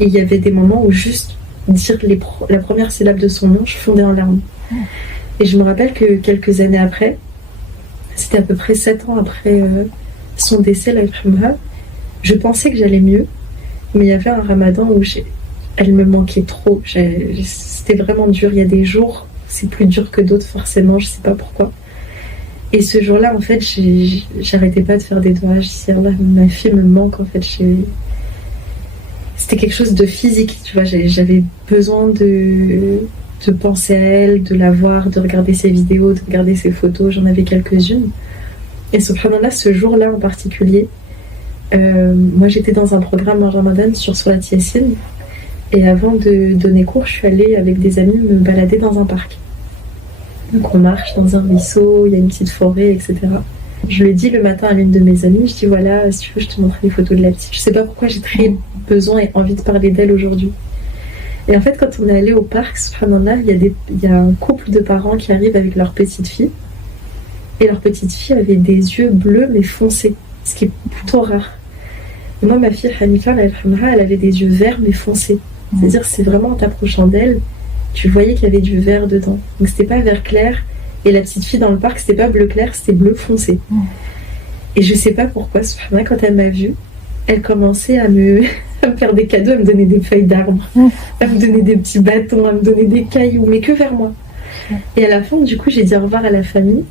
Et il y avait des moments où juste dire la première syllabe de son nom, je fondais en larmes. Et je me rappelle que quelques années après, c'était à peu près 7 ans après son décès, la Ibrahimha, je pensais que j'allais mieux, mais il y avait un ramadan où elle me manquait trop. C'était vraiment dur. Il y a des jours, c'est plus dur que d'autres forcément, je sais pas pourquoi. Et ce jour-là, en fait, j'arrêtais pas de faire des doigts. Je disais, Allah, ma fille me manque, en fait. C'était quelque chose de physique, tu vois. J'avais besoin de penser à elle, de la voir, de regarder ses vidéos, de regarder ses photos. J'en avais quelques-unes. Et subhanallah, ce jour-là en particulier, moi j'étais dans un programme en Ramadan sur Surat Yassine. Et avant de donner cours, je suis allée avec des amis me balader dans un parc. Donc on marche dans un ruisseau, il y a une petite forêt, etc. Je le dis le matin à l'une de mes amies, je dis voilà, si tu veux, je te montre les photos de la petite. Je sais pas pourquoi j'ai très besoin et envie de parler d'elle aujourd'hui. Et en fait, quand on est allé au parc, subhanallah, il y a un couple de parents qui arrivent avec leur petite fille. Et leur petite fille avait des yeux bleus mais foncés, ce qui est plutôt rare. Et moi, ma fille Hanifa, elle avait des yeux verts mais foncés. C'est-à-dire, c'est vraiment en t'approchant d'elle, tu voyais qu'il y avait du vert dedans. Donc c'était pas vert clair. Et la petite fille dans le parc, c'était pas bleu clair, c'était bleu foncé. Et je sais pas pourquoi, subhanallah, quand elle m'a vue, elle commençait à me faire des cadeaux, à me donner des feuilles d'arbres, à me donner des petits bâtons, à me donner des cailloux, mais que vers moi. Et à la fin, du coup, j'ai dit au revoir à la famille.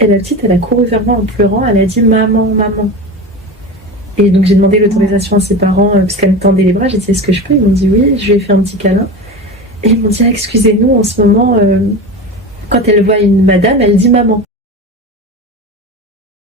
Et la petite, elle a couru vers moi en pleurant, elle a dit maman, maman. Et donc j'ai demandé l'autorisation à ses parents, parce qu'elle me tendait les bras, j'ai dit est-ce que je peux? Ils m'ont dit oui, je lui ai fait un petit câlin. Et ils m'ont dit excusez-nous, en ce moment, quand elle voit une madame, elle dit maman.